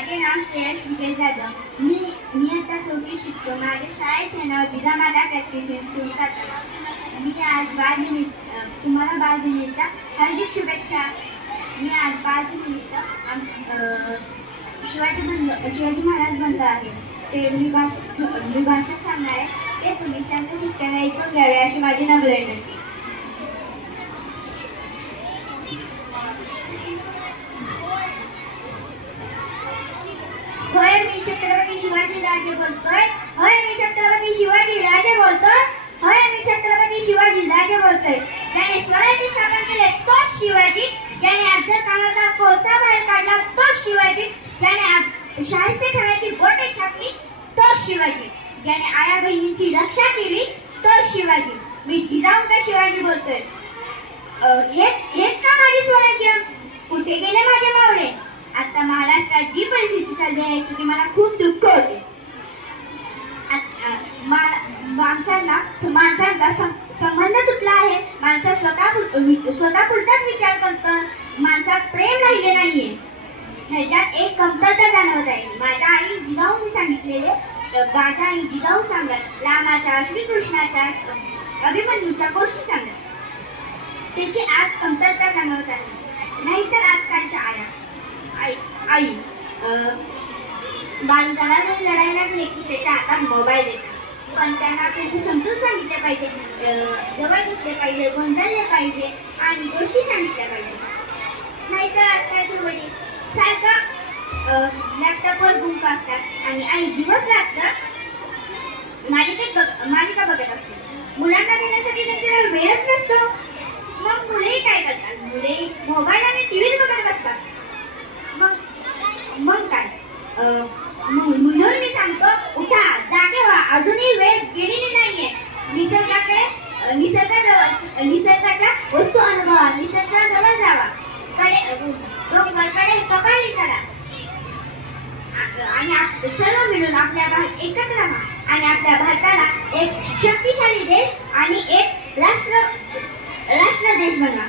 माझे नाव श्रेयस विजय जाधव. मी आता चौथीत शिकतो. माझ्या शाळेचे नाव जिजामाता प्रॅक्टिस स्कूल सातारा. मी आज तुम्हाला बालदिनाच्या हार्दिक शुभेच्छा. मी आज बालदिनानिमित्त शिवाजी महाराज बंद आहे ते मी भाषण सांगणार आहे. ते तुम्ही शांत चित्ताने ऐकून घ्यावे अशी माझी नम्र विनंती. होय मी छत्रपती शिवाजी राजे बोलतोय. ज्याने स्वराज्य स्थापन केले तोच शिवाजी. ज्याने अफजल खानाचा कोर्टा बाहेर काढला तोच शिवाजी. ज्याने शाहिस्तेखानाची बोटे छापली तोच शिवाजी. ज्याने आया बहिणींची रक्षा केली तोच शिवाजी. मी जिजाऊचा शिवाजी बोलतोय. हेच का माझे स्वराज्य? कुठे गेले माझे मावळे? आता महाराष्ट्रात जी परिस्थिती चालली आहे त्याची मला खूप दुःख होते. माणसांचा संबंध तुटला आहे. माणसा स्वतः पुरताच विचार करतो. माणसात प्रेम राहिले नाहीये. ह्याच्यात एक कमतरता जाणवत आहे. माझ्या आई जिजाऊंनी सांगत रामाच्या, श्रीकृष्णाच्या, अभिमन्यूच्या गोष्टी सांगत. त्याची आज कमतरता जाणवत आहे. नाहीतर आजकालच्या आई बालकाला लढायला लागले की त्याच्या हातात मोबाईल येतात. पण त्यांना त्यांनी समजून सांगितले पाहिजे, जवळ घेतले पाहिजे, गोंधळले पाहिजे आणि गोष्टी सांगितल्या पाहिजे. नाहीतर आजकालचे वडील सारखा लॅपटॉपवर गुंग असतात आणि आई दिवस रात्र मालिका बघत असते. मुलांना देण्यासाठी त्यांच्याकडे वेळच नसतो. मग मुलेही काय करतात? मुले मोबाईल आणि टीव्ही बघत बसतात. मग काय? म्हणून मी सांगतो, उठा, जागे व्हा. अजूनही वेळ गेलेली नाहीये. निसर्गाच्या वस्तू अनुभवा, निसर्गाजवळ जावा, डोंगराकडे कपाली करा आणि सर्व मिळून आपल्या एकत्र राहा आणि आपल्या भारताला एक शक्तिशाली देश आणि एक राष्ट्र देश बनवा.